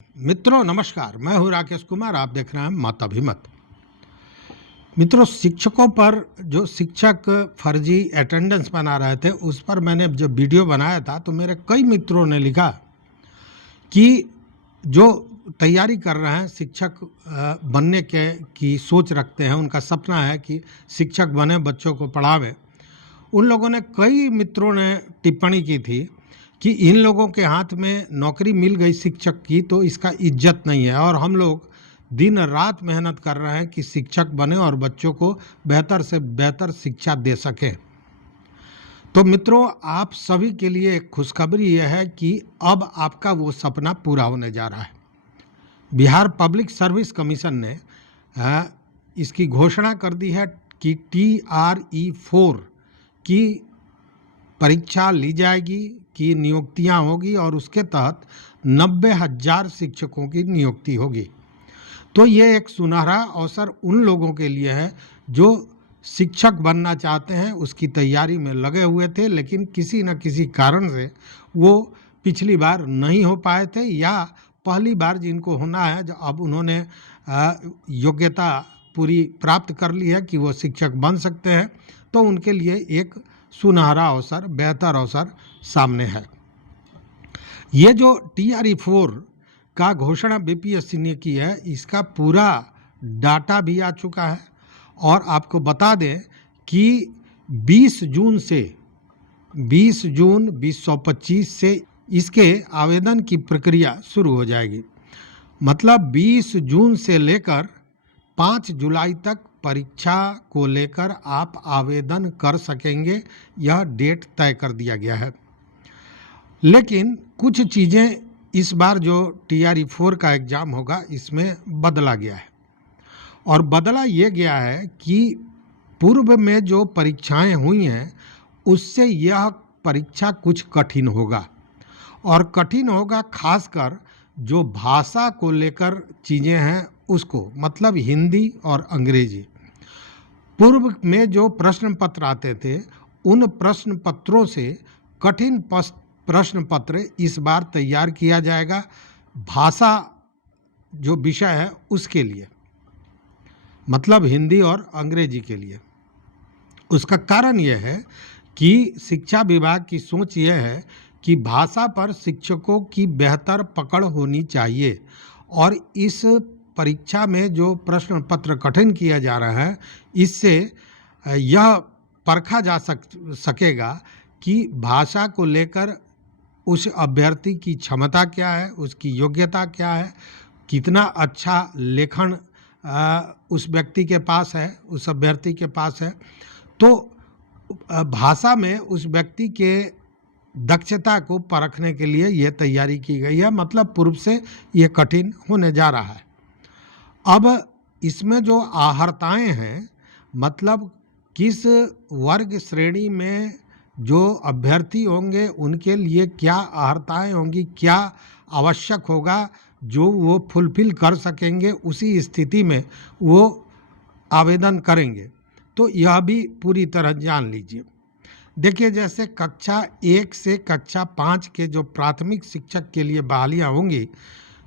मित्रों नमस्कार, मैं हूं राकेश कुमार। आप देख रहे हैं माताभिमत। मित्रों, शिक्षकों पर जो शिक्षक फर्जी अटेंडेंस बना रहे थे उस पर मैंने जब वीडियो बनाया था तो मेरे कई मित्रों ने लिखा कि जो तैयारी कर रहे हैं शिक्षक बनने के की सोच रखते हैं, उनका सपना है कि शिक्षक बने, बच्चों को पढ़ावे। उन लोगों ने, कई मित्रों ने टिप्पणी की थी कि इन लोगों के हाथ में नौकरी मिल गई शिक्षक की तो इसका इज्जत नहीं है, और हम लोग दिन रात मेहनत कर रहे हैं कि शिक्षक बने और बच्चों को बेहतर से बेहतर शिक्षा दे सकें। तो मित्रों, आप सभी के लिए एक खुशखबरी यह है कि अब आपका वो सपना पूरा होने जा रहा है। बिहार पब्लिक सर्विस कमीशन ने इसकी घोषणा कर दी है कि TRE-4 की परीक्षा ली जाएगी, की नियुक्तियां होगी और उसके तहत 90,000 शिक्षकों की नियुक्ति होगी। तो ये एक सुनहरा अवसर उन लोगों के लिए है जो शिक्षक बनना चाहते हैं, उसकी तैयारी में लगे हुए थे, लेकिन किसी न किसी कारण से वो पिछली बार नहीं हो पाए थे, या पहली बार जिनको होना है, जो अब उन्होंने योग्यता पूरी प्राप्त कर ली है कि वो शिक्षक बन सकते हैं, तो उनके लिए एक सुनहरा अवसर, बेहतर अवसर सामने है। ये जो TRE-4 का घोषणा BPSC ने की है, इसका पूरा डाटा भी आ चुका है। और आपको बता दें कि 20 जून 2025 से इसके आवेदन की प्रक्रिया शुरू हो जाएगी। मतलब 20 जून से लेकर 5 जुलाई तक परीक्षा को लेकर आप आवेदन कर सकेंगे, यह डेट तय कर दिया गया है। लेकिन कुछ चीज़ें इस बार जो TRE-4 का एग्ज़ाम होगा इसमें बदला गया है, और बदला ये गया है कि पूर्व में जो परीक्षाएं हुई हैं उससे यह परीक्षा कुछ कठिन होगा, और कठिन होगा खासकर जो भाषा को लेकर चीज़ें हैं उसको, मतलब हिंदी और अंग्रेजी। पूर्व में जो प्रश्न पत्र आते थे उन प्रश्न पत्रों से कठिन प्रश्न पत्र इस बार तैयार किया जाएगा, भाषा जो विषय है उसके लिए, मतलब हिंदी और अंग्रेजी के लिए। उसका कारण यह है कि शिक्षा विभाग की सोच यह है कि भाषा पर शिक्षकों की बेहतर पकड़ होनी चाहिए, और इस परीक्षा में जो प्रश्न पत्र कठिन किया जा रहा है इससे यह परखा जा सकेगा कि भाषा को लेकर उस अभ्यर्थी की क्षमता क्या है, उसकी योग्यता क्या है, कितना अच्छा लेखन उस व्यक्ति के पास है, उस अभ्यर्थी के पास है। तो भाषा में उस व्यक्ति के दक्षता को परखने के लिए ये तैयारी की गई है। मतलब पूर्व से ये कठिन होने जा रहा है। अब इसमें जो आहर्ताएं हैं, मतलब किस वर्ग श्रेणी में जो अभ्यर्थी होंगे उनके लिए क्या आहर्ताएं होंगी, क्या आवश्यक होगा जो वो फुलफिल कर सकेंगे, उसी स्थिति में वो आवेदन करेंगे। तो यह भी पूरी तरह जान लीजिए। देखिए, जैसे कक्षा 1 से कक्षा 5 के जो प्राथमिक शिक्षक के लिए बहालियाँ होंगी,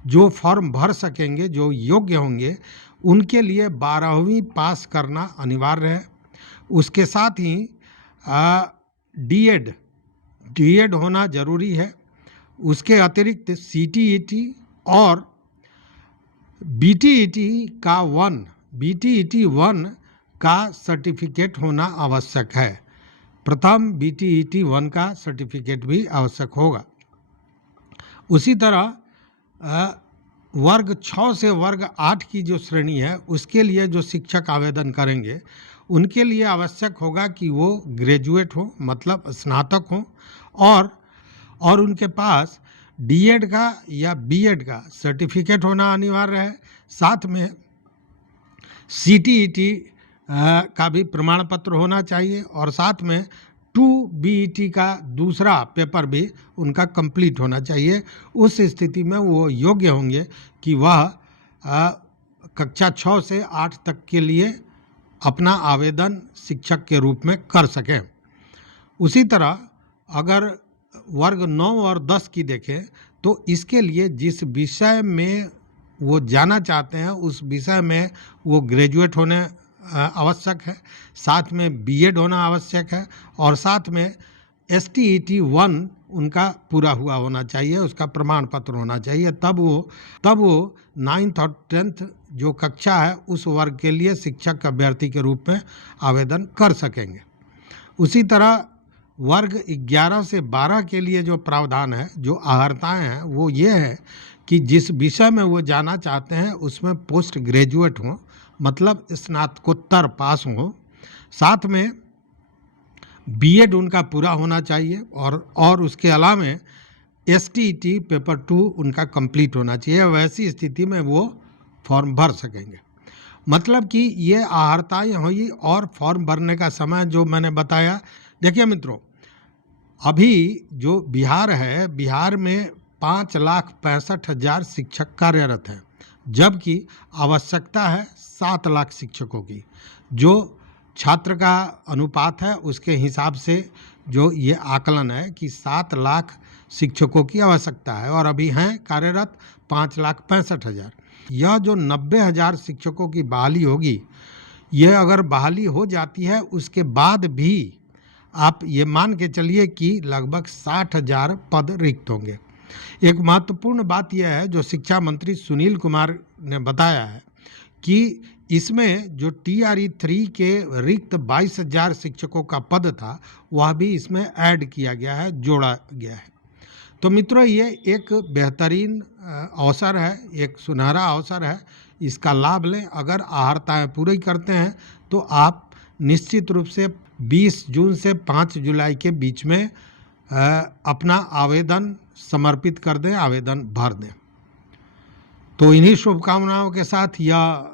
जो फॉर्म भर सकेंगे, जो योग्य होंगे, उनके लिए 12वीं पास करना अनिवार्य है। उसके साथ ही डीएड होना जरूरी है। उसके अतिरिक्त CTET और BTET 1 का सर्टिफिकेट होना आवश्यक है। प्रथम BTET 1 का सर्टिफिकेट भी आवश्यक होगा। उसी तरह वर्ग 6 से वर्ग 8 की जो श्रेणी है उसके लिए जो शिक्षक आवेदन करेंगे उनके लिए आवश्यक होगा कि वो ग्रेजुएट हो, मतलब स्नातक हो, और उनके पास डीएड का या बीएड का सर्टिफिकेट होना अनिवार्य है। साथ में CTET का भी प्रमाण पत्र होना चाहिए, और साथ में 2BET का दूसरा पेपर भी उनका कंप्लीट होना चाहिए। उस स्थिति में वो योग्य होंगे कि वह कक्षा 6 से 8 तक के लिए अपना आवेदन शिक्षक के रूप में कर सकें। उसी तरह अगर वर्ग 9 और 10 की देखें तो इसके लिए जिस विषय में वो जाना चाहते हैं उस विषय में वो ग्रेजुएट होने आवश्यक है, साथ में बीएड होना आवश्यक है और साथ में STET 1 उनका पूरा हुआ होना चाहिए, उसका प्रमाण पत्र होना चाहिए। तब वो 9th और 10th जो कक्षा है उस वर्ग के लिए शिक्षक अभ्यर्थी के रूप में आवेदन कर सकेंगे। उसी तरह वर्ग 11 से 12 के लिए जो प्रावधान है, जो अर्हताएँ हैं, वो ये है कि जिस विषय में वो जाना चाहते हैं उसमें पोस्ट ग्रेजुएट हों, मतलब स्नातकोत्तर पास हों, साथ में बीएड उनका पूरा होना चाहिए और उसके अलावा STET पेपर 2 उनका कंप्लीट होना चाहिए। वैसी स्थिति में वो फॉर्म भर सकेंगे। मतलब कि ये अर्हताएँ हुई और फॉर्म भरने का समय जो मैंने बताया। देखिए मित्रों, अभी जो बिहार है, बिहार में 5,65,000 शिक्षक कार्यरत हैं, जबकि आवश्यकता है 7 लाख शिक्षकों की। जो छात्र का अनुपात है उसके हिसाब से जो ये आकलन है कि 7 लाख शिक्षकों की आवश्यकता है और अभी हैं कार्यरत 5,65,000। यह जो 90,000 शिक्षकों की बहाली होगी, यह अगर बहाली हो जाती है उसके बाद भी आप ये मान के चलिए कि लगभग 60,000 पद रिक्त होंगे। एक महत्वपूर्ण बात यह है जो शिक्षा मंत्री सुनील कुमार ने बताया है कि इसमें जो TRE 3 के रिक्त 22,000 शिक्षकों का पद था वह भी इसमें ऐड किया गया है, जोड़ा गया है। तो मित्रों, ये एक बेहतरीन अवसर है, एक सुनहरा अवसर है, इसका लाभ लें। अगर अर्हताएँ पूरी करते हैं तो आप निश्चित रूप से 20 जून से 5 जुलाई के बीच में अपना आवेदन समर्पित कर दें, आवेदन भर दें। तो इन्हीं शुभकामनाओं के साथ यह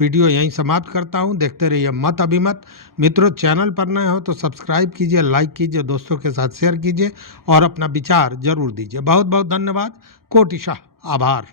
वीडियो यहीं समाप्त करता हूं। देखते रहिए मत अभिमत। मित्रों, चैनल पर नए हो तो सब्सक्राइब कीजिए, लाइक कीजिए, दोस्तों के साथ शेयर कीजिए और अपना विचार जरूर दीजिए। बहुत बहुत धन्यवाद। कोटिशाह आभार।